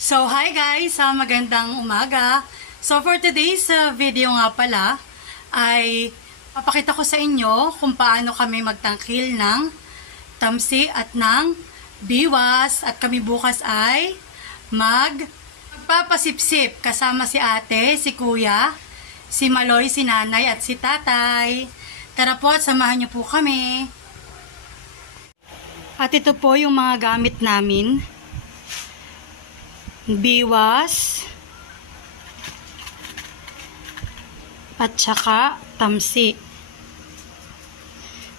So, hi guys! Magandang umaga. So, for today's video nga pala, ay papakita ko sa inyo kung paano kami magtangkil ng tamsi at ng biwas. At kami bukas ay magpapasipsip kasama si ate, si kuya, si Maloy, si nanay at si tatay. Tara po at samahan niyo po kami. At ito po yung mga gamit namin. Biwas at saka tamsi.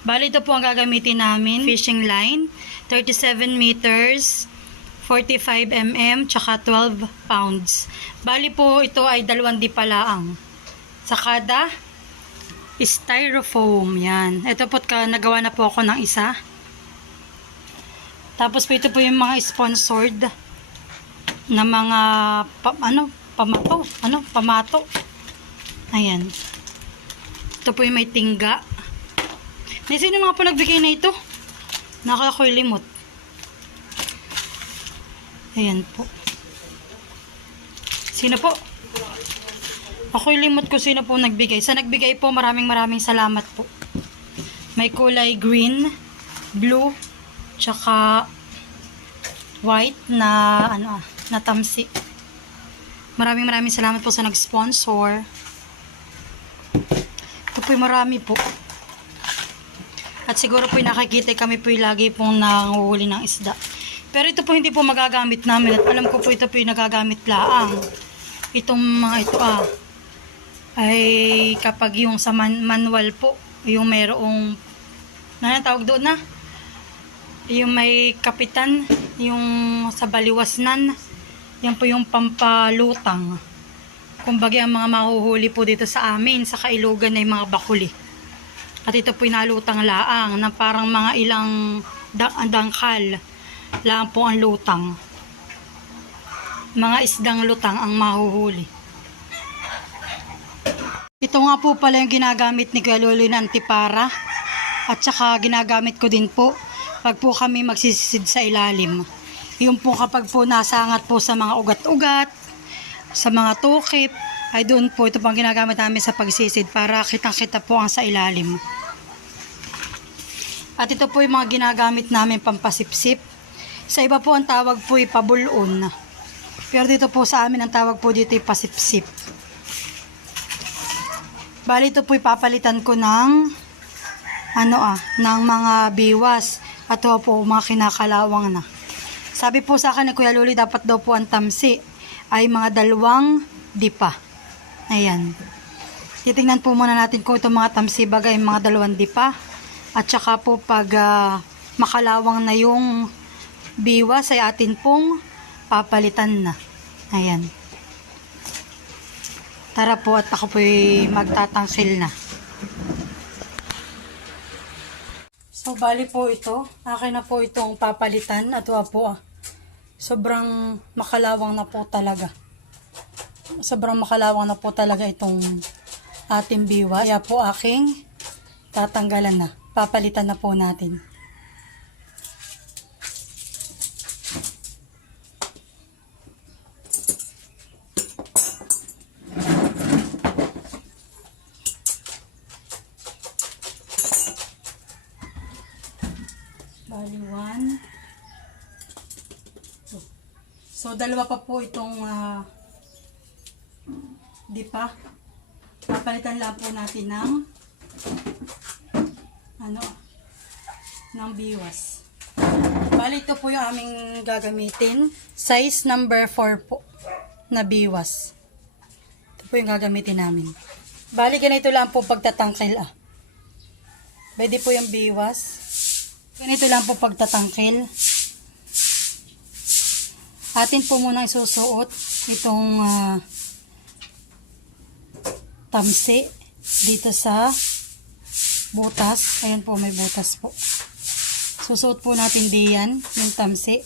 Bali, ito po ang gagamitin namin. Fishing line, 37 meters, 45 mm, tsaka 12 pounds. Bali po, ito ay 2 dipa laang. Sa kada styrofoam. Yan. Ito po, nagawa na po ako ng isa. Tapos po, ito po yung mga sponsored na mga pamato. Ayan. Ito po yung may tingga. May sino mga po nagbigay na ito? Nakala ko'y limot. Ayan po. Sino po? Ako'y limot ko sino po nagbigay. Sa nagbigay po, maraming salamat po. May kulay green, blue, tsaka white na na tamsi. Maraming salamat po sa nag-sponsor. Ito po marami po. At siguro po nakikita kami po lagi pong nanguhuli ng isda. Pero ito po hindi po magagamit namin. At alam ko po ito po yung nagagamit laang. Itong mga ito ay kapag yung sa manual po, yung mayroong tawag doon na? Yung may kapitan, yung sa baliwasnan, yan po yung pampalutang. Kumbaga ang mga mahuhuli po dito sa amin, sa Kailugan ay mga bakuli. At ito po yung nalutang laang, na parang mga ilang dangkal laang po ang lutang. Mga isdang lutang ang mahuhuli. Ito nga po pala yung ginagamit ni Kuya Lolo na antipara. At saka ginagamit ko din po pag po kami magsisid sa ilalim. Yung po kapag po nasangat po sa mga ugat-ugat, sa mga tukip, ay doon po ito pang ginagamit namin sa pagsisid para kitang-kita po ang sa ilalim. At ito po yung mga ginagamit namin pampasipsip. Sa iba po ang tawag po ay pabulon. Pero dito po sa amin ang tawag po dito ay pasipsip. Bali ito po ipapalitan ko ng ng mga biwas. At ito po mga kinakalawang na. Sabi po sa akin ni Kuya Luli, dapat daw po ang tamsi ay mga 2 dipa. Ayan. Titingnan po muna natin kung itong mga tamsi bagay mga 2 dipa. At saka po pag makalawang na yung biwas ay atin pong papalitan na. Ayan. Tara po at ako po'y magtatangkil na. So, bali po ito. Akin na po itong papalitan. At po sobrang makalawang na po talaga. Sobrang makalawang na po talaga itong ating biwas. Kaya po aking tatanggalan na. Papalitan na po natin. Bali 1. So, 2 pa po itong dipa. Papalitan lang po natin ng ng biwas. Bali, ito po yung aming gagamitin. Size number 4 po na biwas. Ito po yung gagamitin namin. Bali, ganito lang po pagtatangkil Pwede po yung biwas. Ganito lang po pagtatangkil. Atin po muna isusuot itong tamsi dito sa butas. Ayan po, may butas po. Susuot po natin diyan yung tamsi.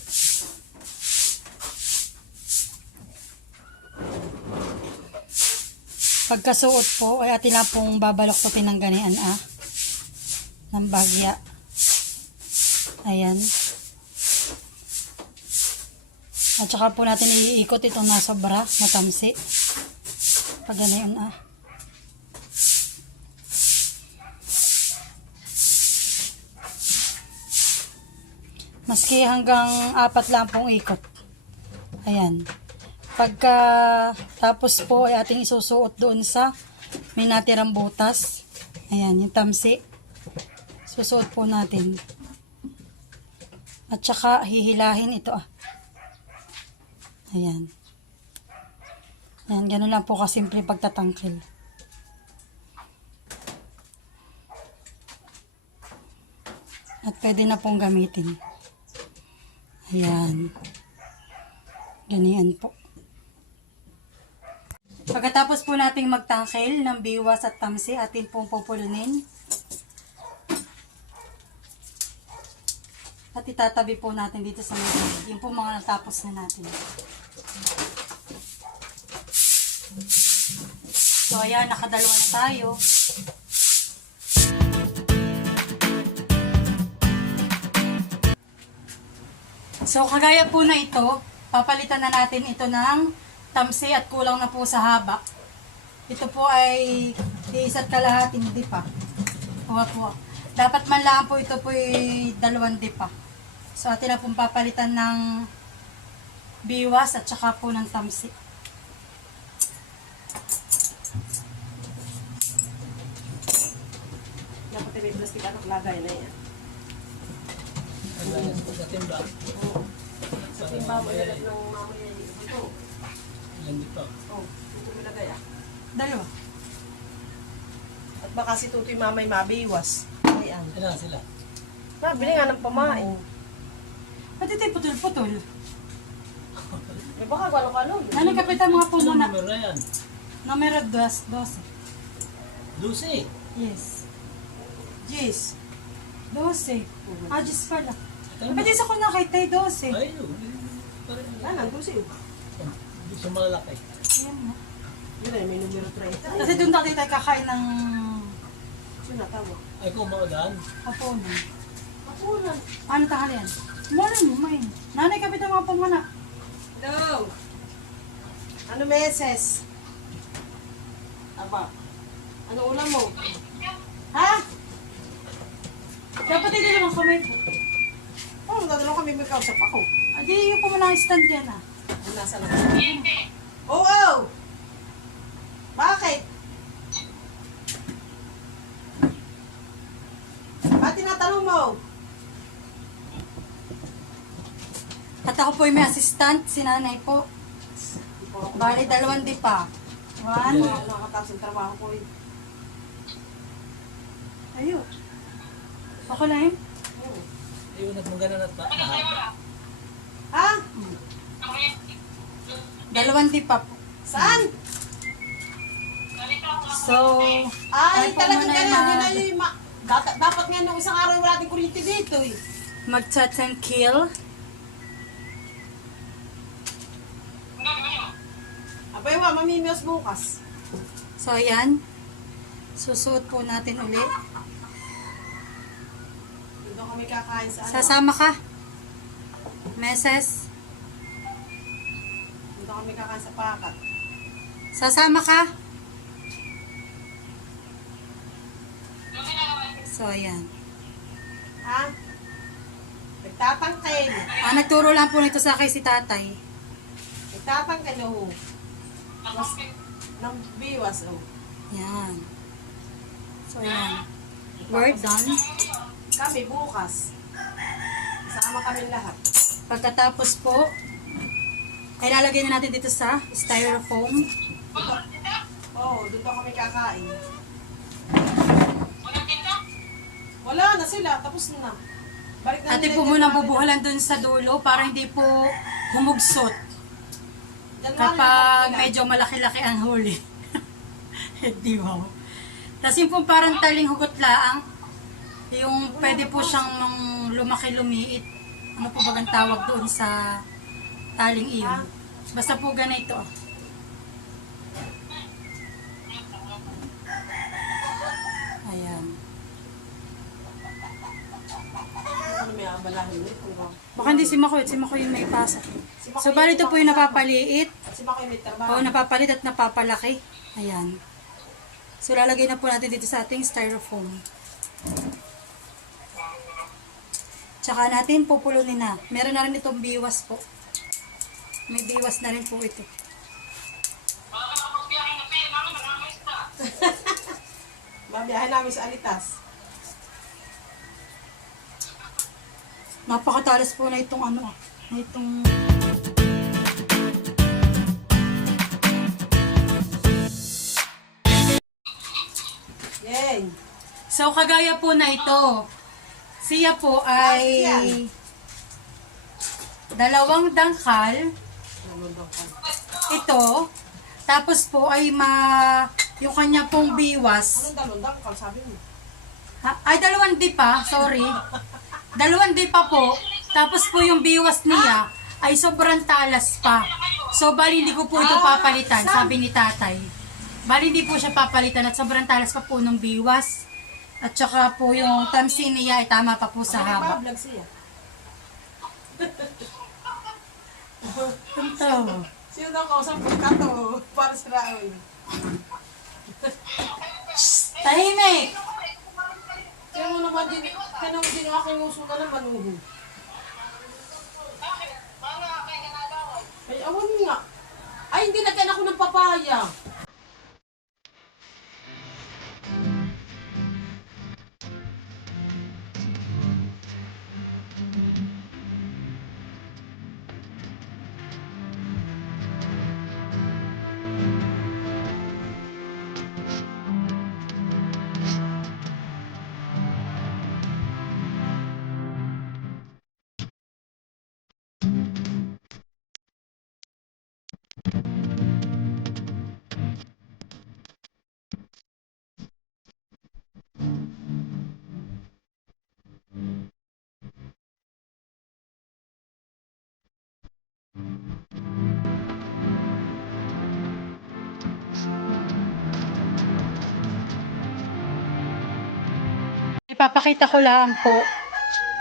Pagkasuot po ay atin lang pong babaloktotin ng ganian ng bagya. Ayan. At saka po natin iikot itong nasa bra na tamsi. Pag gano'n Maski hanggang 4 lang pong ikot. Ayan. Pagka tapos po ay ating isusuot doon sa may natirang butas. Ayan, yung tamsi. Susuot po natin. At saka hihilahin ito. Ayan. Ayan, ganun lang po kasimple pagtatangkil. At pwede na pong gamitin. Ayan. Ganyan po. Pagkatapos po nating magtangkil ng biwas at tamsi, atin pong pupulunin. At itatabi po natin dito sa mga. Yung po mga natapos na natin. So ayan, nakadalawa na tayo. So kagaya po na ito, papalitan na natin ito ng tamsi at kulang na po sa haba. Ito po ay isa't kalahati, hindi pa. Po. Dapat man lang po ito po ay 2 pa. So atin na pong papalitan ng biwas at saka po ng tamsi. Dapat may plastic at lagay na yan. Timba. Sa timba mo ilalagay ng mamaya ito. Hindi pa. Ito nilagay 2. At baka si Tutoy mamay mabiwas. Ayan. Kailangan sila. Bili nga ng pamain. At ito'y putol-putol. May baka kalo-kalo. Ano kapitan mga po muna? Numero na yan. Numero 12. 12. Yes. Jeez. 12. Diyos pala. Tama. Pwede sa ko nakita 12. Ay, yun. Yan, ang gusto. Gusto malalaki. Ayan na. Yun ay, may numero 30. Kasi doon dati tayo kakain ng Yun na, tama. Ay, kung maulan. hapunan. Hapunan. Ano tanghal yan? Muna mo, main. Nanay, kapitan mga po muna. Hello. Ano meses? Aba. Ano ulam mo? Ha? Dapat hindi naman kamay po. Dadalaw kami may kausap ako. Adi, yung po muna ang stand yan Ang nasa lang. Oo! Bakit? Ba't tinatanong mo? At ako po yung may assistant, si nanay po. Bali, 2 di pa. 1. Nakakatapos ang trabaho ko eh. Ayun. Ako lang yun. Ayun, nagmagana na mahaba. Ha? 2 di pa po. Saan? So, Ay, po talagang muna ganyan. yung Yun ay dapat nga nung isang araw wala ating kuryente dito eh. mag-chat and kill. Abay wa, mamimios bukas. So, ayan. Susuot po natin uli. Doon kami kakain sa ano. Sasama ka? Meses? Doon kami kakain sa pakat. Sasama ka? So, ayan. Ha? Nagtatangkay. Nagturo lang po nito sa akin si tatay. Nagtatangkay ho. Mas, ng biwas oh. Yan. So, ayan. We're done. Kami bukas. Kasama kami lahat. Pagkatapos po, ay lalagay na natin dito sa styrofoam. Oo, doon daw kami kakain. Wala na sila, tapos na. Balik na Atin nila po yung muna namin. bubuhalan dun sa dulo para hindi po humugsot Diyan nga kapag nila. medyo malaki-laki ang huli. Di ba? Tapos yung po parang taling hugot laang, yung pwede po siyang lumaki-lumiit. Ano po bagang tawag doon sa taling iyon? Basta po ganito. Ayan. Ano niya abalahin ulit. Baka hindi si Makoy, si Makoy yung may pasa. Si Makoy So, bali ito po yung napapaliit. At si Makoy may trabaho. Oo, napapalit at napapalaki. Ayan. So, lalagay na po natin dito sa ating styrofoam. Tsaka natin pupulunin na. Meron na rin itong biwas po. May biwas na rin po ito. Babiyahin namin sa Alitas. Napakatalas po na itong ano, na itong... Yay! So, kagaya po na ito. Siya po ay dalawang dangkal. Ito. Tapos po ay yung kanya pong biwas. Anong dalundang kang sabi mo? Ay, dalawang di pa. Sorry. Dalawang di pa po. Tapos po yung biwas niya ay sobrang talas pa. So, bali hindi ko po ito papalitan, sabi ni tatay. Bali hindi po siya papalitan at sobrang talas pa po ng biwas. At saka po yung tamsin niya ay tama pa po sa haba. Nagbablog siya. Ito. Sino daw kausap ko kato para sa Raoy? Tahimik! Kaya mo naman din, kaya naman din aking uso ka na manuho. Ay, awan nga. Ay, hindi nagkan ako ng papaya. Ipapakita ko lang po.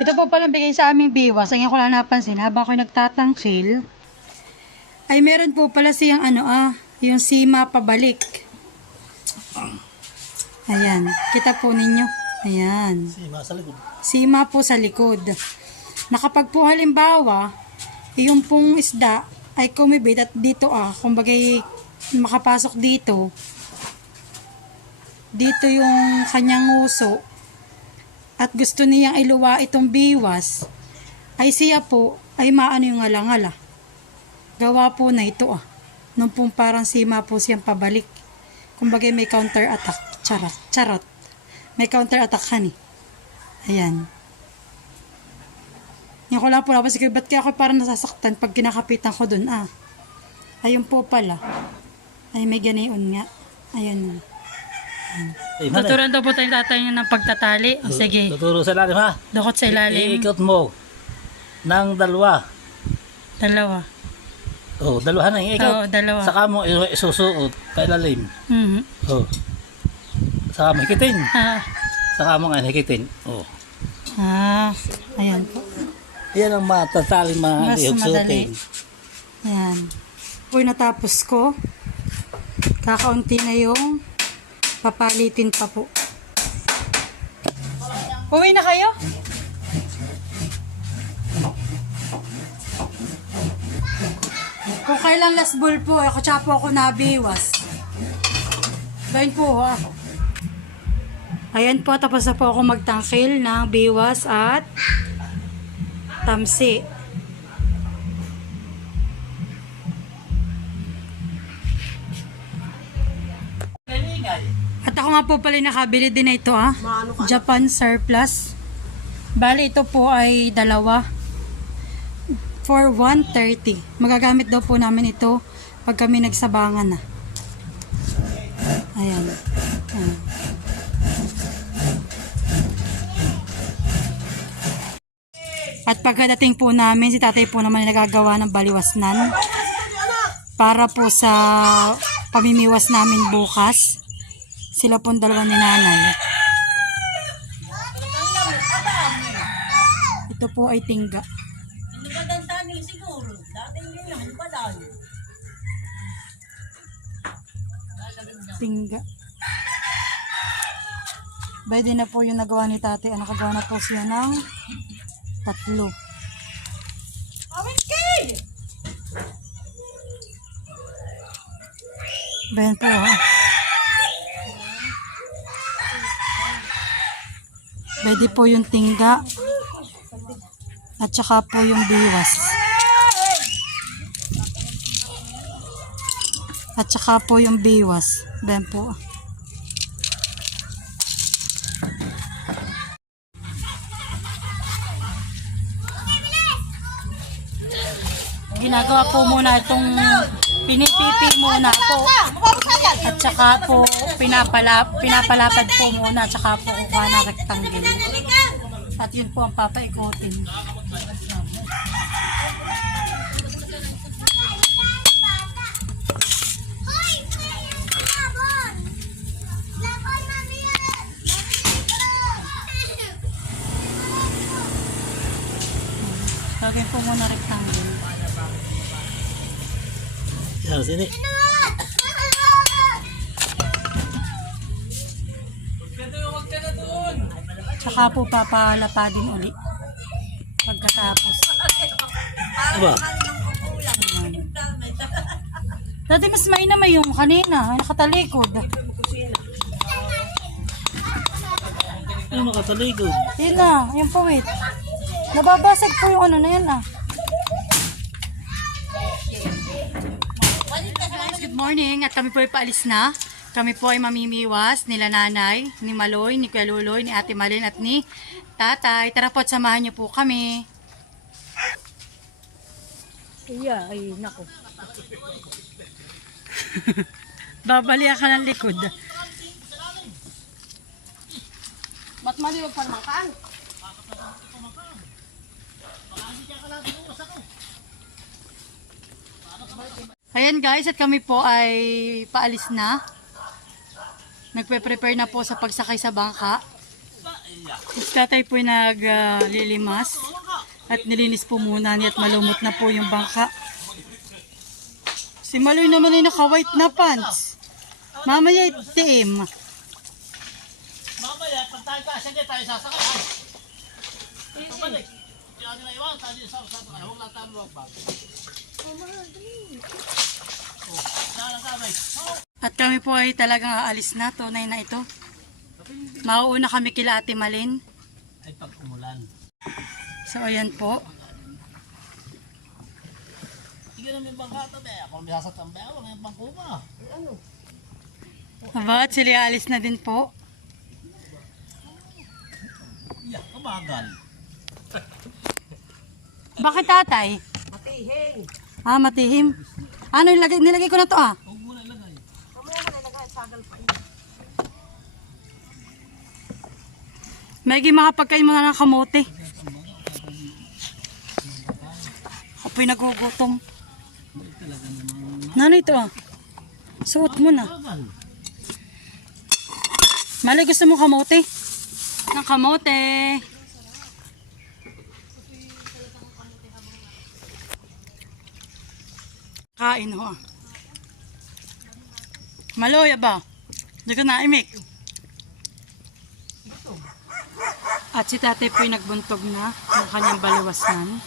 Ito po palang bigay sa aming biwas. Ang ko lang napansin, habang ako nagtatangkil, ay meron po pala siyang yung sima pabalik. Ayan. Kita po ninyo. Ayan. Sa likod. Sima po sa likod. Na kapag po halimbawa, yung pong isda ay kumibit at dito kumbagay makapasok dito. Dito yung kanyang uso. At gusto niyang iluwa itong biwas, ay siya po ay maano yung alangala. Gawa po na ito Nung pong parang sima po siyang pabalik. Kumbaga may counter attack. Charot. May counter attack Ayan. Yung ko lang po napos, ba't kaya ako parang nasasaktan pag kinakapitan ko dun Ayun po pala. Ay may ganayon nga. Ayan. Tuturuan daw po tayong tatay niya ng pagtatali. O sige, Tuturo sa ilalim ha. dukot sa ilalim. Iikot mo ng dalawa. Dalawa. Oh, dalawa na iikot. Oo, dalawa. Saka mo isusuot sa ilalim. Mhm. Oh. Saka mo hikitin. Ah. Saka mo nga hikitin. Oh. Ayan po. Yan ang matataling Mas mga madali. iuksutin. Ayan. Uy, natapos ko. Kakaunti na yung papalitin pa po. Uwi na kayo? Kung kailan last ball po, ako tsaka po ako nabiwas. Gawin po Ayan po, tapos na po ako magtangkil ng biwas at tamsi. At ako nga po pala nakabili din na ito Japan Surplus. Bali ito po ay dalawa. For 130. Magagamit daw po namin ito pag kami nagsabangan na. Ayan. At pagkadating po namin, si tatay po naman nagagawa ng baliwasnan para po sa pamimiwas namin bukas. Sila pong dalawa ni nanay. Ito ito po ay tingga. Hindi ba dantanin siguro? Dati hindi naman pa dahil. Tingga. Pwede na po yung nagawa ni tate. Nakagawa na po siya ng 3. Bayan po ha. Pwede po yung tingga. At saka po yung biwas. At saka po yung biwas. Bayan po. Ginagawa po muna itong pinipipi muna po. At saka po pinapalapad po muna. At saka po kukuha na rectangle. At yun po ang papaikotin. Lagyan po muna rectangle. Yan, sini. Tsaka po papalapadin uli. Pagkatapos. Aba, Dati mas may yung kanina. Nakatalikod. ano makataligod? Yun na. Yung pawit. Nababasag po yung ano na yan ah. Good morning at kami po ay paalis na. Kami po ay mamimiwas nila nanay, ni Maloy, ni Kuya Luloy, ni Ate Malin at ni Tatay. Tara po at samahan niyo po kami. Iya, ay nako. Babalian ka ng likod. Ba't maliwag pa naman kaan? Ayan guys, at kami po ay paalis na. Nagpe-prepare na po sa pagsakay sa bangka. Si Tatay po ay naglilimas. At nilinis po muna niya at malumot na po yung bangka. Si Maloy naman ay naka-white na pants. Mamaya itim. Mamaya, pag tayo kasi hindi tayo sasakay. Pabalik. Yan na iwan, tayo sa sasakay. Huwag lang tayo magbag. At kami po ay talagang aalis na. Tunay na ito. Mauuna kami kila Ate Malin. Ay pag umulan. So ayan po. Sige na may bangka tabi. Ako may sasatambay ako. May bangkuma. Aba, at sila aalis na din po. Yeah, kumagal. Bakit Tatay? Matihing. Ah, matihim. Ano nilagay ko na to ah? Huwag mo na ilagay. May makapagkain mo na ng kamote. Apoy nagugutom. Nano ito ah? Suot mo na. Kumagal. Malay gusto mo kamote? Ng kamote. Kain ho ah. Maloy ba? Di ko naimik. At si Tatay po'y nagbuntog na ng kanyang baliwasnan.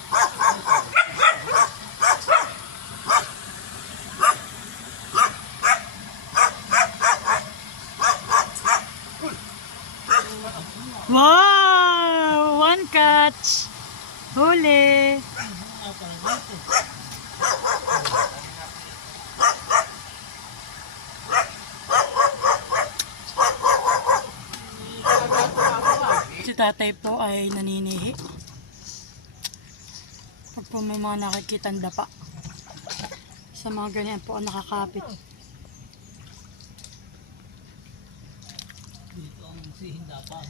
Wow! One catch! Huli! Si Tatay po ay naninihi. Pag po may mga nakikitang dapa. Sa mga ganyan po nakakapit. Dito ang sihinda pa.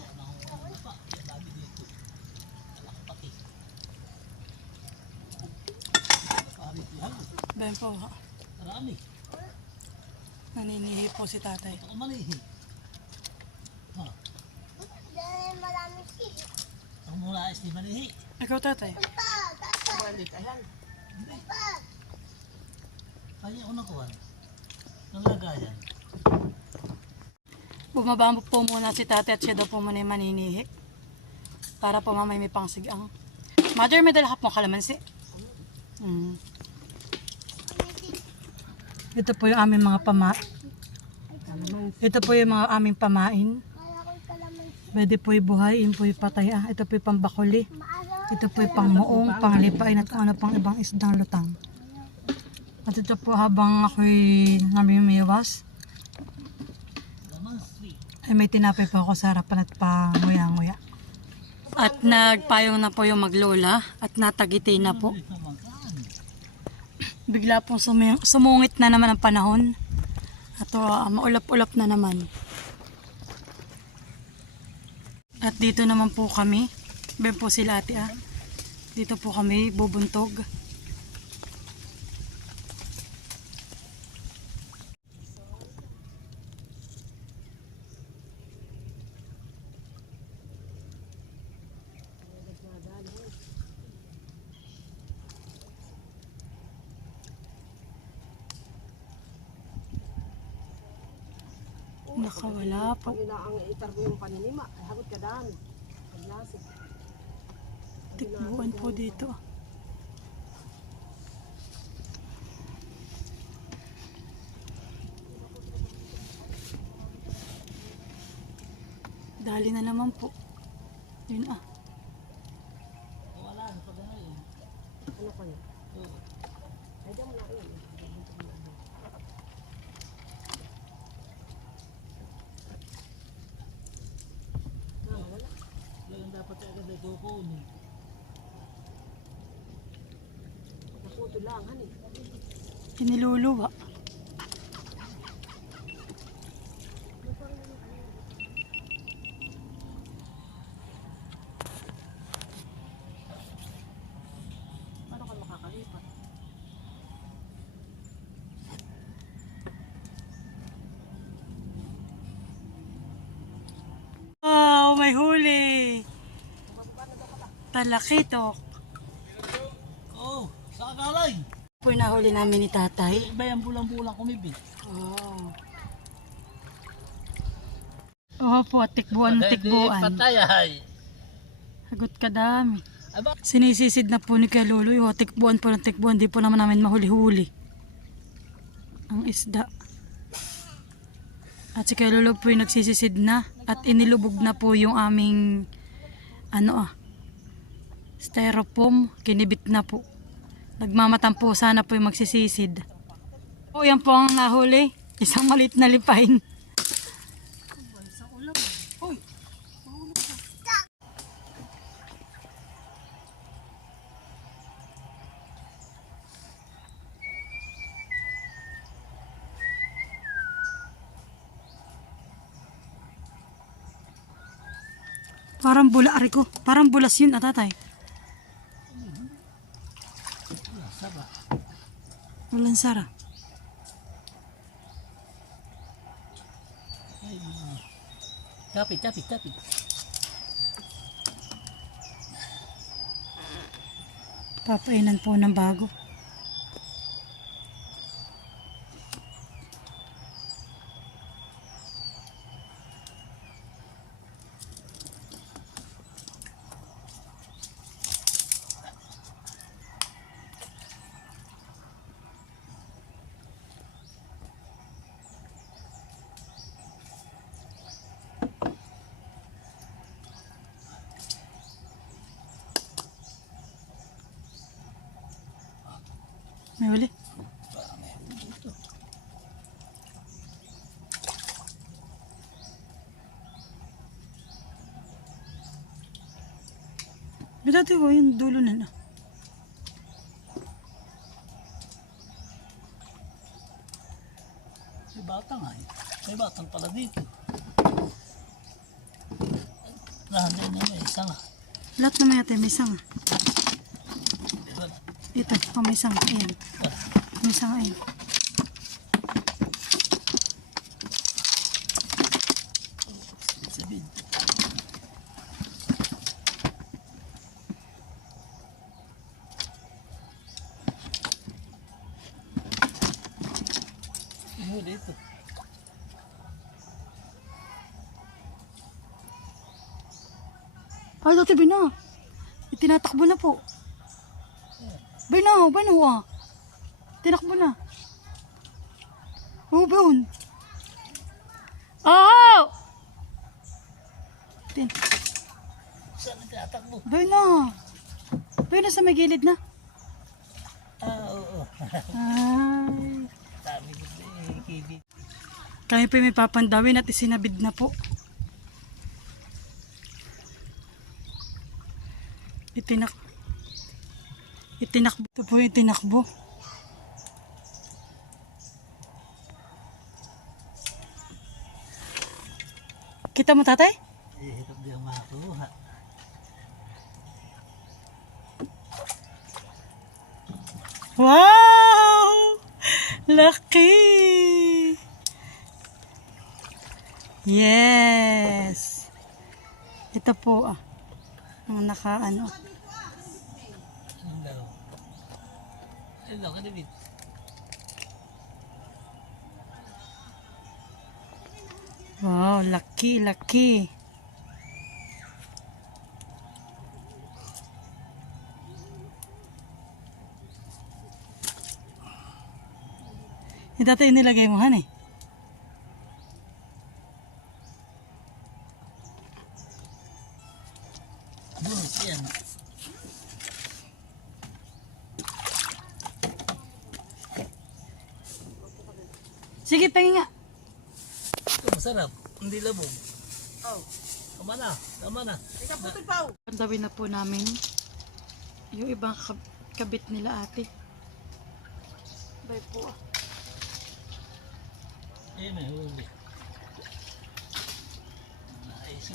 Sabi dito. Pati. Ben po, ha? Marami. Naninihi po si Tatay. Ito kumanihi. Ha? Ang mula is di manihi. Ikaw tatay. Balik, ayan. Kanya ko nakuha. Nangagayan. Bumaba po muna si tatay at siya daw po muna yung maninihi. Para po mamay may pangsigang. Mother, may dala ka pong kalamansi. Ito po yung aming mga Ito po yung mga aming pamain. Pwede po yung buhay, yun po yung patay. Ito po yung pambakuli. Ito po yung pangmuong, panglipain at kung ano pang ibang isdang lutang. At ito po habang ako'y namimiwas, ay may tinapay po ako sa harapan at panguya-nguya. At nagpayong na po yung maglola at natagitay na po. Bigla pong sumungit na naman ang panahon. At maulap-ulap na naman. At dito naman po kami. Ben po sila ate Dito po kami bubuntog. Nakawala po. Pag ang itarbo yung paninima, hagot ka daan. Paglasig. Tikbuan po dito. Dali na naman po. Yun Wala, pag ano yun. Ano pa niya? Ay, dyan mo na yun. Lang dapat agad ay kukunin. Naputo lang, hani. Iniluluwa. Paano ka makakalipat? Wow, may huli. Talakitok. Oo, sa akalay. Po yung nahuli namin ni tatay. Iba yung bulang-bulang kumibig. Oh. Oo po, tikbuan. Patay ay. Hagot ka dami. Aba, Sinisisid na po ni Kuya Luloy. Tikbuan po ng tikbuan. Di po naman namin mahuli-huli ang isda. At si Kuya Luloy po yung nagsisisid na. At inilubog na po yung aming styrofoam. Kinibit na po. Nagmamatampo sana po yung magsisisid. O yan po ang nahuli. Isang maliit na lipain. Parang bula, ko. Parang bulas yun, tatay. Walang sara. kapit. Papainan po ng bago. May huli? Dati ko yung dulo na. May batang ay. May batang pala dito. Lahat niya may isa nga. Lahat naman yata may sanga. Ito, may sanga. Ayan. May sanga, ayan. mo dito. Ay, dati Bina. Itinatakbo na po. Bina, ah. Tinakbo na. Oh, Baon. Oh! Saan nagtatakbo? Bina. Bina sa may gilid na. Oo. Ay. Sabi ko kibi. Kaya po may papandawin at isinabid na po. Itinakbo. Ito po yung tinakbo. Kita mo tatay? Hirap di ang makakuha. Wow! Lucky! Yes! Ito po ang nakaano. Anong daw? Ano daw, kadibit? Wow, lucky. Yung tatay nilagay mo, han eh. Bunot yan. Sige, pahing nga. Ito masarap. Hindi labog. Oh. Tama na. Ika putol pa. Pandawin na po namin yung ibang kabit nila ate. Bye po. May huli. Nice.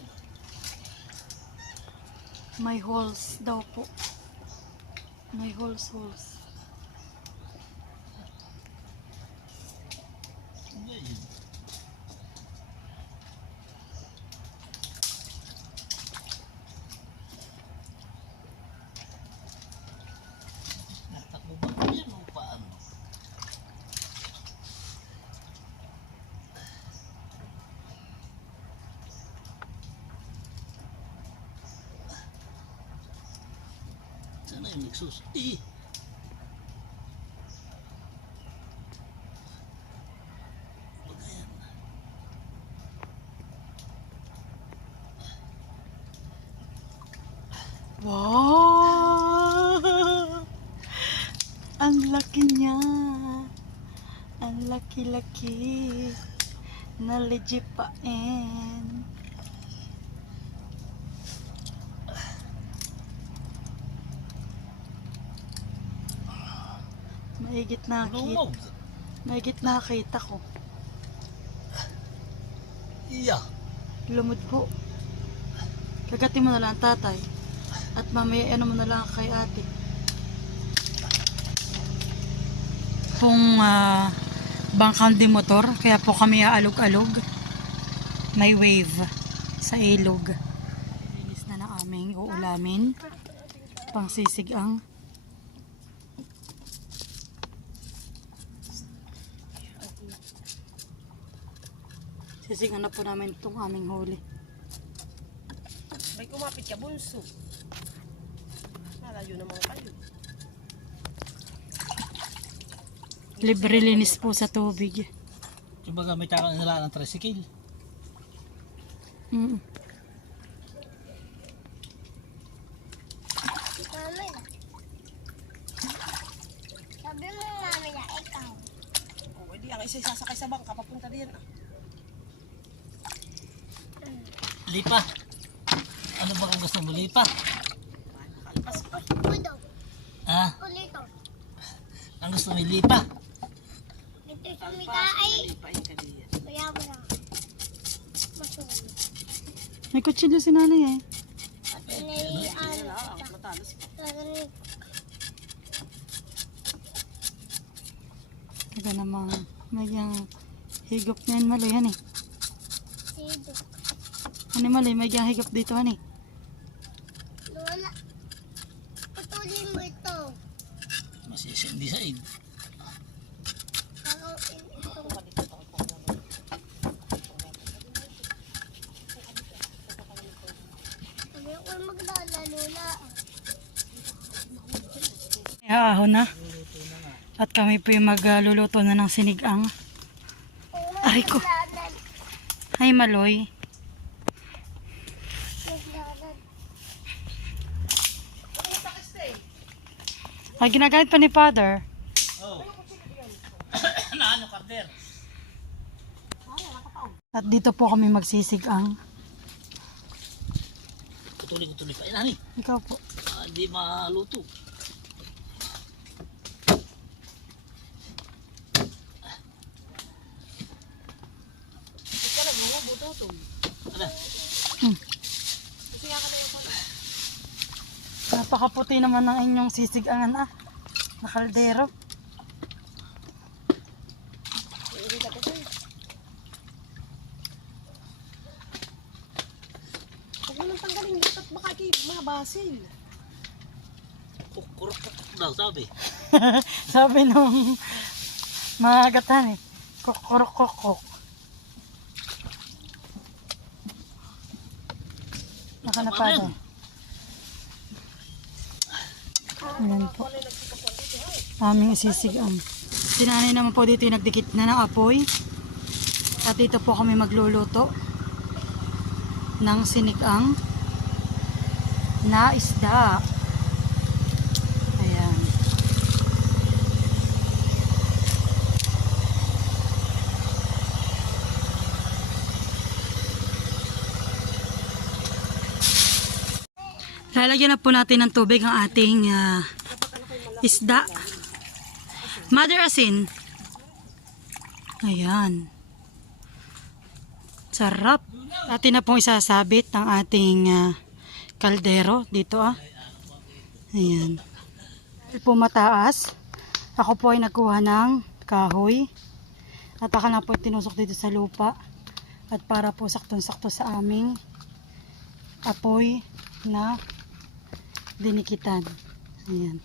May holes daw po. May holes. Ganyan. Natakbo ba yan o paano? Sana yung nagsus. Bagayan. Wow! Ang laki niya. Ang laki-laki. Nalijipain. Lumog. Mahigit nakakita ko. Iya. Lumod po. Kagatin mo na lang tatay. At mamaya ano mo na lang kay ate. Kung bangkang di motor, kaya po kami aalog-alog. May wave sa ilog. Linis na na aming uulamin. Pang sisigang. Sisigang na po namin itong aming huli. May kumapit ka, bunso. Malayo naman kayo. Libre linis po sa tubig. Kumbaga may takang nila ng tricycle. Mm. Sabi mo mami na ikaw. Oh, hindi ang isa sasakay sa bangka, papunta diyan. Lipa. Ano ba kung gusto mo lipa? Pudo. Ha? Pulito. Ang gusto mo lipa? Ito sa mika ay Lipain ka diyan. kaya mo na. Masulit. May kutsilyo si nanay eh. Pinay ano. Ah, ang matalas pa. Taganig. Taga namang may higop na yun mali yan eh. Sido. Ano mali, may higop dito han eh. Lola. Putulin mo ito. Masisindi sa id. Kakauin ito. Ahon na. At kami po yung magluluto na ng sinigang. Aray ko. Ay, Maloy. Ay, ginagamit pa ni Father. Oh. Ano, karder? At dito po kami magsisigang. Tutuloy pa. Yan, Ikaw po. Hindi maluto. Ano? Napakaputi naman ng inyong sisigangan na kaldero. Huwag mo nang tanggalin dito at baka kay mga basil. Kurok daw, sabi. Sabi nung mga gatan Kokorok. Nakanapada. Ayan po. Aming isisigang. Sinanay naman po dito yung nagdikit na ng apoy. At dito po kami magluluto ng sinigang na isda. Ayan. Lalagyan na po natin ng tubig ang ating isda. Mother asin. Ayan. Sarap. Atin na pong isasabit ang ating kaldero dito Ayan. Po mataas. Ako po ay nagkuha ng kahoy. At ako na po tinusok dito sa lupa. At para po saktong-sakto sa aming apoy na dinikitan. Ayan.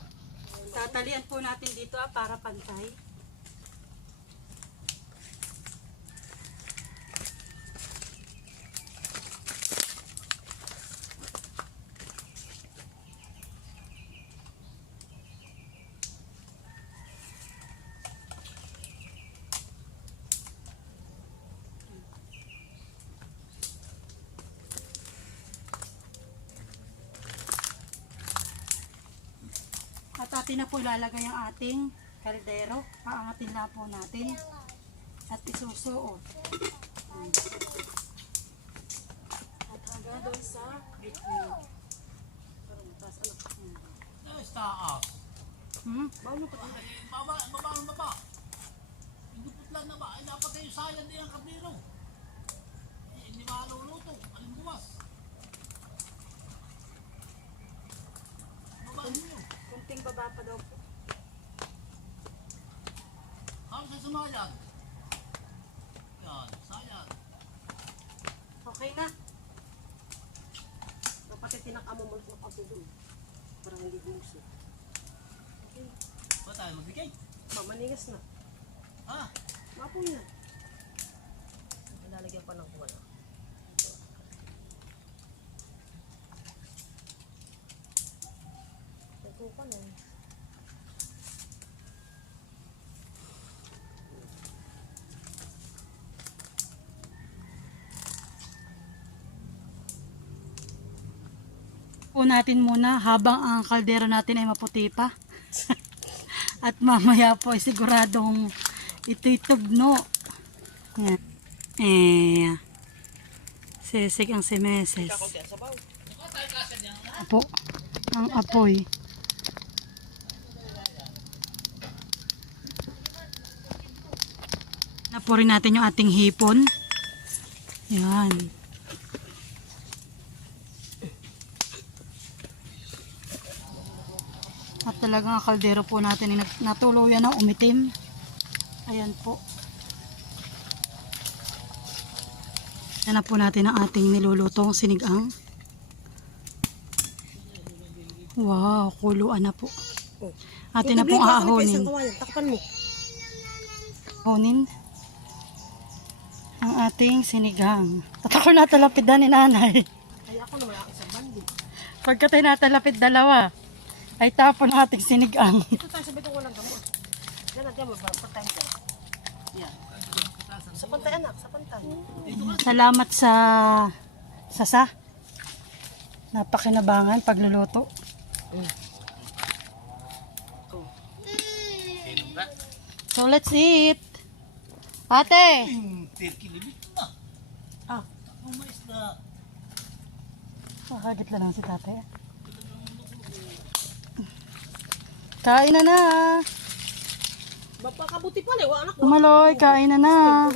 Tatalian po natin dito para pantay. At atin na po ilalagay ang ating kaldero. Paangatin na po natin. At isusuot. At hanggang doon sa bitno. Taas. Baba. Indupot lang na ba? Ay, dapat kayo sayang din ang kardero. Hindi maluluto. Aling buwas. Babaan niyo. Kunting baba pa daw po. Halos sa sumayan. Yan, sayang. Okay na. Kapag tinakamo mo ng apo doon. Parang hindi gusto. Ba tayo magbigay? Mamanigas na. Ha? Mapoy na. Lalagyan pa ng kuwan. Ito pa na. Po natin muna habang ang kaldero natin ay maputi pa. At mamaya po ay siguradong ito'y tugno. Yan. Sisig ang simeses. Apo. Ang apoy. Napurin natin yung ating hipon. Yan. At talagang ang kaldero po natin ay natuluyan na umitim. Ayan po. Yan na po natin ang ating nilulutong sinigang. Wow, kuluan na po. Atin na pong aahonin. Takpan mo. Ahonin ang ating sinigang. At ako natalapid na ni nanay. Kaya ako na wala akong isang bandi. Pagka tayo natalapid dalawa. ay tapon ang ating sinigang. Ito tayo sa bitong walang gamot. Yan ang gamot, pantay dyan. Yan. Sa pantay anak, sa pantay. Salamat sa napakinabangan pagluluto. So let's eat. Ate, Kilibit na. Ah. Ang mais na. hagit lang si tate. Kain na na. Bapakabuti pala, wa anak. Maloy, kain na na.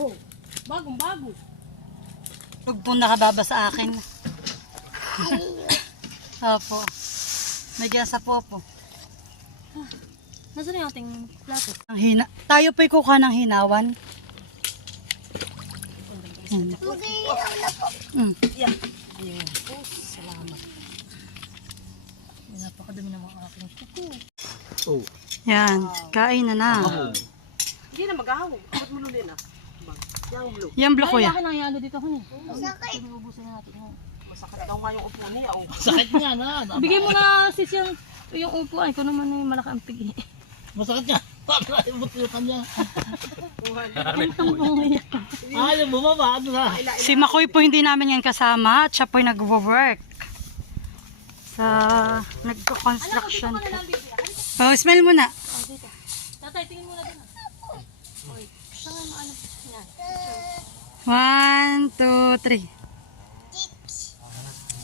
Bagong bago. Huwag po nakababa sa akin. Opo. May gasa po po. Nasaan yung ating plato? Ang hina. Tayo po'y kukuha ng hinawan. Mag-iiyaw na po. Mm. Yan. Ayun. Oh, salamat. Napakadami ng mga aking kuko. Oh. Yan, kain na na. Hindi na mag-ahawag. Bakit mo lulin ah? Yang blue. Yan blo kuya. Ay, nang dito ko niya. Sakit. Ubusin natin. Masakit daw nga yung upo niya. Oh. Sakit nga na. Bigay mo na sis yung upuan. Ikaw naman yung malaki ang pigi. Masakit nga. Para ibot yung kanya. Umiyak. Ayaw bumaba. Ano na? Si Makoy po hindi namin yan kasama at siya po'y nag-work sa nagko-construction po. Oh, smell mo na. Tatay, tingin mo na doon. Oy, siya nga maalam. Yan. 1, 2, 3.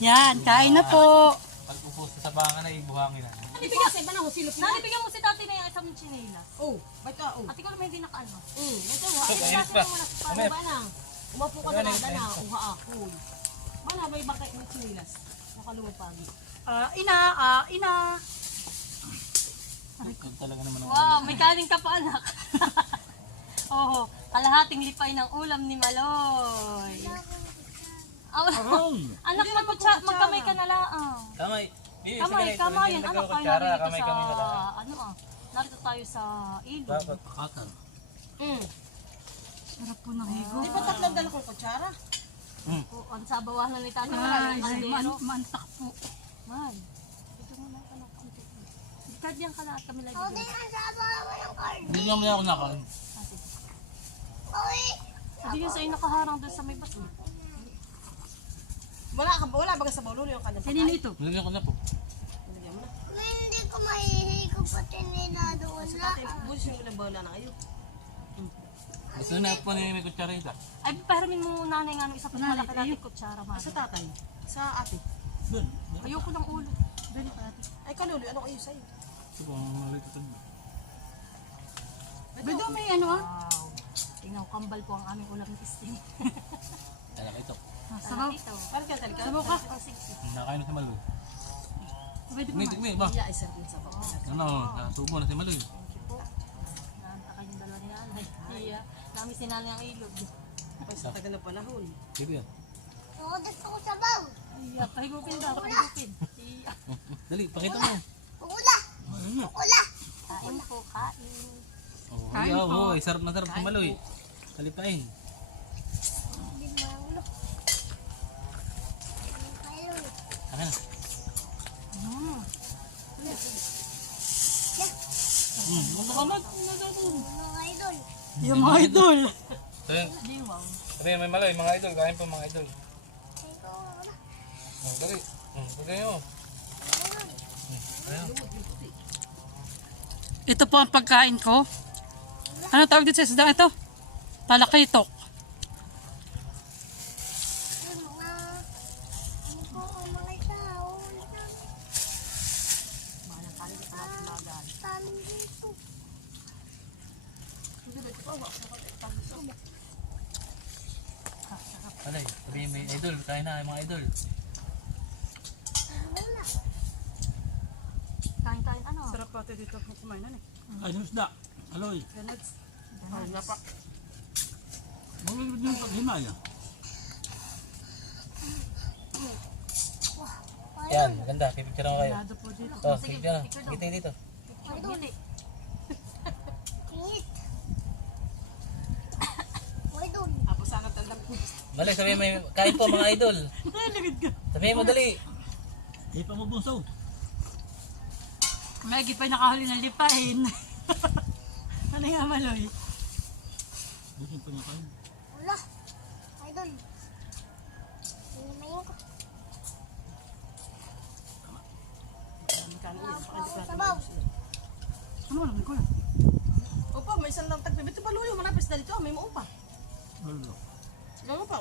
Yan, kain na po. Pag upo sa tabangan na ibuhangin na. Nalipigyan mo si tatay na yung isang chinela. Oh, ba't ka? Oh. At ikaw naman hindi nakaano. Ito mo. So, Ay, ayos nasa pa. mo na sa paano ba na? Umapo ka na na. Uha ako. Mana may bakit ng chinilas? Nakalumapagi. Ina. Ikaw talaga naman ang Wow, may kanin ka pa anak. Oo, kalahating lipay ng ulam ni Maloy. Anak, magkamay ka na lang. kamay. Kamay yan. Anak, kayo narito kamay kami na lang. sa, narito tayo sa ilog. Dapat. Pakatan. Sarap po ng higo. Di ba tatlong dala kong kutsara? Ang sa bawahan ni tatay. Ay, mantak po. Man, ito mo na anak. Kadyan ka na at kami lagi. Okay, ang sabaw mo ng corn. Hindi naman ako nakain. Uy! Hindi yun sa'yo nakaharang doon sa may baso. Wala ba ka sa bawlo yung kanyang Kanino ito? Nilagyan ko na po. Nilagyan mo na. Hindi ko mahihigo pati nila doon Sa na. tatay, bulis yung ulang bawla na kayo. Gusto na po na may kutsara ito. Ay, pahiramin mo nanay nga nung isa pa malaki natin kutsara, man. Sa tatay, sa ate. Doon. Ayoko ng ulo. Ay, kalulu, ano kayo sa'yo? Ito po, ang maliit ito. Bedo may ano ah? Wow. Tingnan ko, kambal po ang aming ulam ng isting. Kaya ito. Sabaw. Ito. Parang ka talaga. Sabaw ka. Nakain na si Maloy. Pwede Tigmi, tigmi ba? Iya, isa rin sa bawla. Ano, nasubo na si Maloy. Thank you po. Naantakan yung dalawa ni nanay. Iya. Nami sinali ang ilog. Ay, sa tagal na panahon. Sige yan. Ako gusto ko sabaw. Iya. Pahigupin daw. Pahigupin. Iya. Dali, pakita mo. Pukula! Pukula! Kain po. Kain. Oh, Kain ayaw, po. ay sarap na sarap si Maloy. Talipain. Hindi maulo. Kayo. Akin na. Ano ka mag? Mga idol. Yung mga idol. Sabi, may Maloy, mga idol. Kain po mga idol. Kayo ko wala. Oh, dali. Pagkain mo. Ito po ang pagkain ko. Ano tawag dito sa isda ito? Talakitok. Mga... Ano po ang mga tao? Tali dito. Alay, sabihin may idol. Kain na mga idol. Wala. Kain. Ano? Sarap po dito kung kumain na eh. Ay, yung isda. Aloy. Oh, napak. Maglilid yung paghimaya. Yan, maganda. Pipicture mo kayo. Lado po dito. Oh, sige dyan. Dito, dito. Hindi. Ingit. Mga idol. Tapos sana tandang po. Maloy, sabihin may kain po mga idol. Sabihin mo dali. Di pa mo bunso. May gipay nakahuli ng lipain. Ano nga Maloy? Busin pa niya kayo. Wala. Idol. Hinimayin ko. Kanin yan. Ako Pakandi natin. sabaw. Ano alam ko? Opa, may isang lang tagpibit. Ito paluyo, manapis na dito. May mo pa. Ano? Ano pa?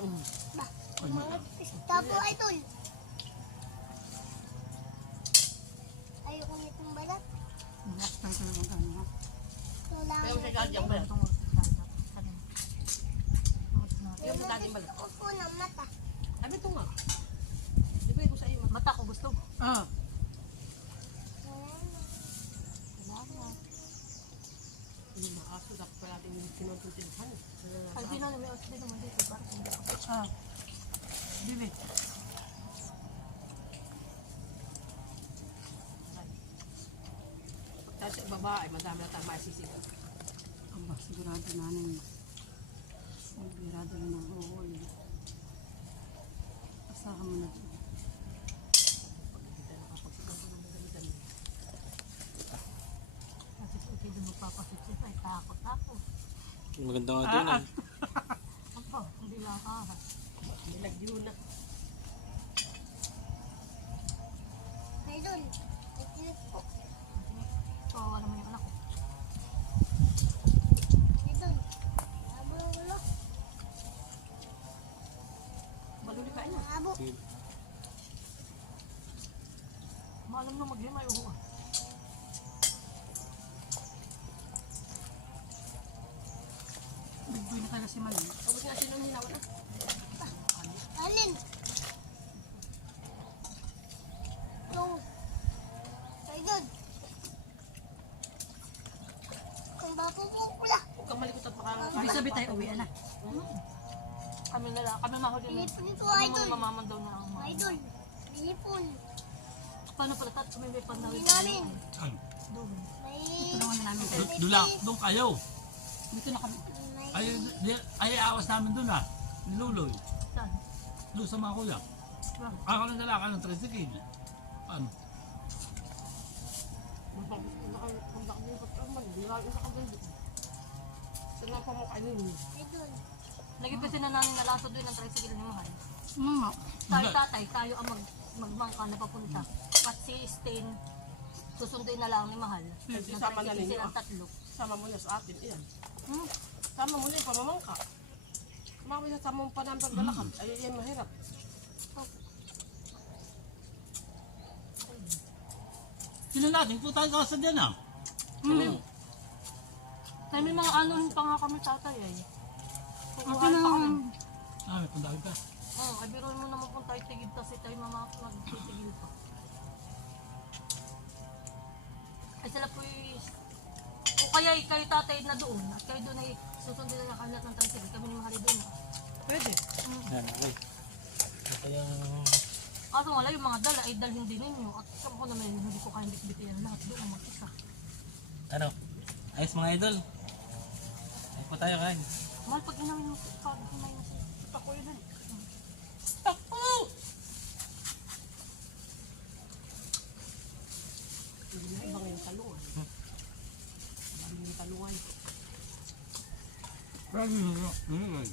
Ba? Mga pista po, idol. Ayoko nitong balat. Nakastan ko naman kami ha. Kaya Kailangan mo siya kaya ba? Yung sa dating balik. gusto ko ng mata. Sabi ito nga. Ibigay ko sa iyo. Mata ko gusto. Ah, Hindi maaso. Dapat pa natin yung kinontuntinhan. Ay, di na may osdi naman dito. Parang hindi ako. ah. Bibi. Pagtayo sa babae, madami na tayong maisisig. Aba, sigurado namin. Sigurado na ng uhuli. Asahan mo na doon. Kasi kung kayo doon magpapasit ay takot ako. Maganda nga doon eh. Ako, hindi lang ahas. Nilagdiyo na. Idol. Ikilit po. Kawawa naman yung anak ko. Idol. Abo ng ulo. Maluli ka na. Abo. Maalam na mag-himay uho. Bigboy na kaya si Maloy. Tapos nga sinong hinawa na. Alin? Yung. Idol. Kung mapupukula. Huwag kang malikot at makakakain. Ibig sabi tayo uwi na. Kami na lang, kami mahuli na. Pilipon ito, Kami idol. muna mamaman daw na ang mga. Idol. Pilipon. Paano pala tat? Kami may pandawin. Hindi namin. Saan? Doon. May... Tulungan na namin kayo. Doon kayo. Dito na kami. May... Ay, awas namin doon ah. Niluloy. Saan? Doon sa mga kuya. Bakit? Ako nang dala ka ng tricycle. Paano? Saan pa mo kainin? Idol. Nagipisin na namin nalaso doon ng tricycle ni Mahal. Mga. Tayo tatay, tayo ang magmangka na papunta. At si Stain, susunduin na lang ni Mahal. Isama na ninyo, Silang ah. tatlo. Sama mo niya sa atin. Iyan. Hmm? Sama mo niya yung pamamangka. Kumawin sa sama mo pa namin paglalakad. Ay, yan mahirap. Sino natin? Kung tayo kasa dyan ah. Tayo may mga anuhin pa nga kami tatay eh. Ako Kukuhaan na. pa kami. Ah, may pandawin ka. Ay biruin mo naman kung tayo tigil kasi tayo magtitigil pa. Ay sila po o kaya kayo tatay na doon at kayo doon ay susundin na lang kami lahat ng tricycle. Kami ni Mahali doon. Pwede. Yan, okay. Kaya, Kaso wala yung mga dala ay dalhin din ninyo. At kung ako naman hindi ko kayang bitbitin lahat doon ang mag-isa. ano? Ayos mga idol. Ayos pa tayo kain. Mahal pag hinawin mo pag hinawin mo si Pakoy doon. Hindi na ibang yung talungan. Ibang yung talungan. Parang yun.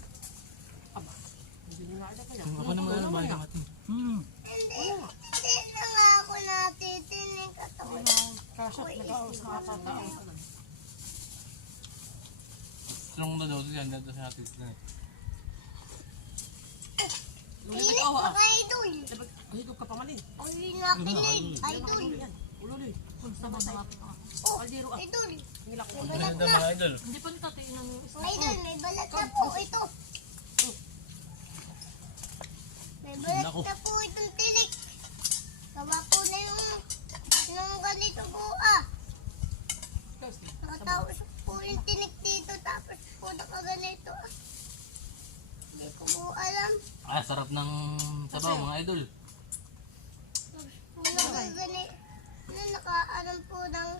Aba. Hindi na nga kaya. Ako naman ano ba yung ating? Hindi na nga ako natitinig katawan. Kasat, nag-aos na kakataon. Strong na daw yan, dito sa atin. Lulit Pilit ka pa ah. ka, idol. Higop ka pa malin. Uli na kinig, idol. Uloy. Kung sa mga kapit ako. Oh, Aldiro ah. idol. Ngilak ko. May Ano balat daw na. mga idol? Hindi pa ni tatay inan yung isa. Idol, may balat na po ito. May balat na po itong tinik. Gawa po na yung ganito po ah. Nakatapos po yung tinik dito tapos po nakaganito ah. Hindi ko po alam. Ah, sarap ng sabaw mga idol. Nakaalam po ng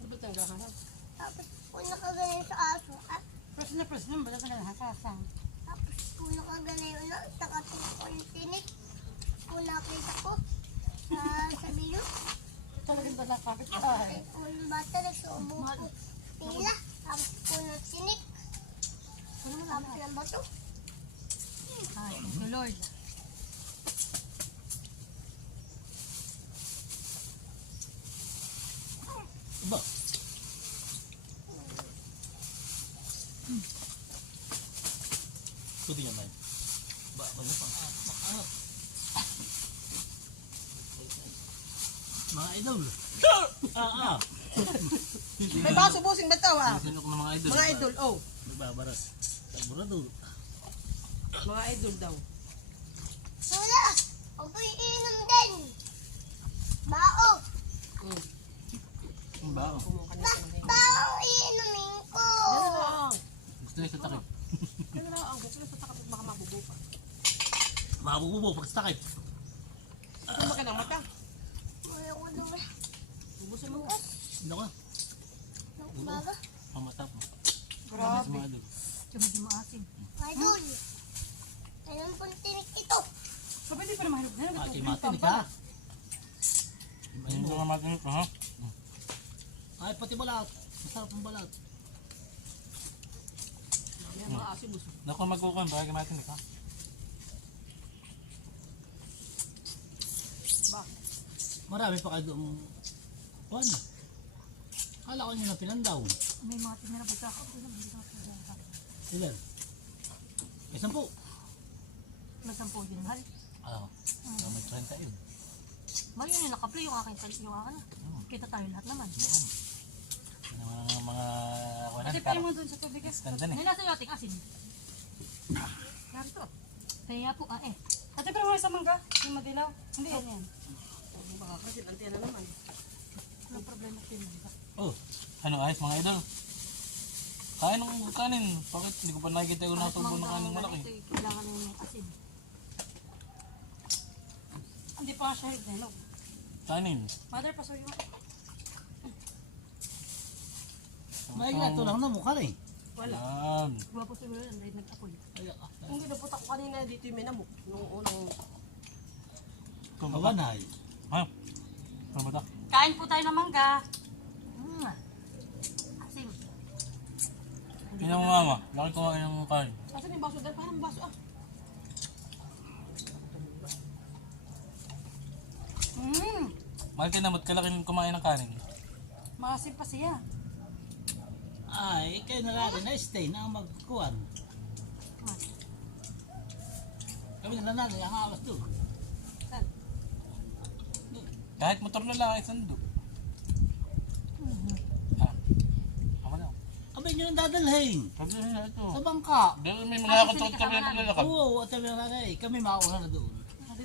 Dapat ang gahanap. tapos po nakaganito sa aso at Press na, balat na nakasang. tapos po nakaganito na nakatingin po yung tinik po nakita ko sa video. talagang dalakapit ka. Ay, mga bata nagsubo po. Tila, tapos po ng sinik. Tapos ng bato. Ay, thank you, Lord. Ba? Kundi naman. Ba, wala pang makanap. Mga idol. May baso busing ba't ah? Sino ko ng mga idol? Mga idol, oh. Nagbabaras. Taburador. Mga idol daw. Wala, huwag ko iinom din. Bao, Ang bao. bao iinumin ko. Yan na lang. Gusto niya sa takip. Yan na lang. Gusto nyo sa takapit baka mabubo pa. Mabububo pag sa takip. Ito mo ka ng mata. Wala ko naman. Bubusin mo. Hindi ko. Nagbaga. Pamatap mo. Grabe. Mga idol. Medyo maasim. Idol. Ayun pong tinik ito. Sabi, hindi pa naman hilog na. Kay Martin, ka. Ayun mga Martin, ha? Ay, pati balat. Masarap ang balat. Yan mga asin gusto. Naku, magkukuhan. Baka kay Martin, ka. Ba? Marami pa kayo doon. Kuhan. Kala ko nyo na pinandaw. May mga tingnan na po sa ako. Ilan? May 10. Nagsampo din, mahal. May 30 yun. Mahal yun yung nakaplay, yung akin. Kita tayo lahat naman. Mga Ate, kuhan. pwede mo dun sa tubig. Standan eh. May nasa yung ating asin. Narito. Kaya po, Ate, pero mo sa mangga. Yung madilaw. Hindi, yan yan. Baka kasi antiyan na naman. Walang problema sa yung mangga. Oh, ano ayos mga idol? Kain ng kanin. Bakit hindi ko pa nakikita yung natubo ng kanin malaki? Ito, kailangan yung asin. Hindi pa siya hinog. Kanin. Mother, paso yung... May gato lang na mukha eh. Wala. Yan. Guwapo sa mga yan, nag-apoy. Kung ginapot ako kanina dito yung minamok. Nung unang Kabanay. Ha? Ano ba ito? Kain po tayo ng mangga. Asin. Yun ang mama. Laki kumain ng kanin. asan yung baso dahil parang baso ah. Mahal ka naman, kalaki kumain ng kanin. Maasim pa siya. Ay, kayo na natin na stay na magkuhan. Kami na natin, ang awas doon. Saan? Kahit motor na lang ay sando. Ako na. Abay nyo nang dadalhin. Sabi na ito. Sa bangka. Dahil may mga kontraktor na nalalakad. Oo, at sabi na natin, kami makauna na doon.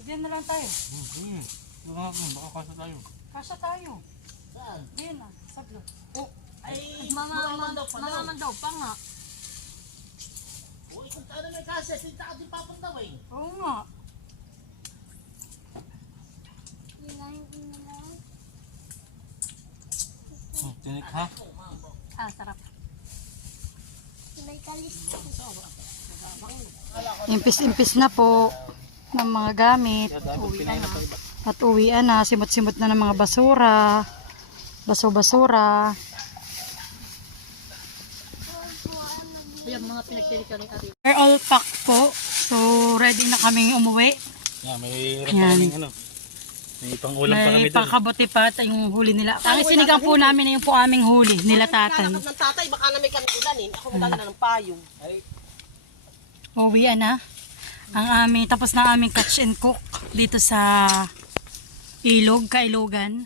Diyan na lang tayo. Okay. Baka kasa tayo. Kasya tayo. Saan? Diyan na, sablo. Ay, Mamaman daw pa nga. uy, kung tayo na may kasa, sinta ka din papantawin. Oo nga. Hilahin ko na lang. Tinik ha? Sarap. May kalis. Impis-impis na po ng mga gamit. At uwian na. Simot-simot na ng mga basura. Baso-basura. Ayan, mga pinagtilikan ng atin. We're all packed po. So, ready na kaming umuwi. Yeah, may Yan. ano. May pang-ulam pa kami May doon. pangkabuti pa at yung huli nila. Ang sinigang po namin yung po aming huli nila tatay. Lalakad ng tatay, baka na may kanulanin. Ako magdala na ng payong. Uwian na. Ang aming, tapos na aming catch and cook dito sa Ilog, Kailogan.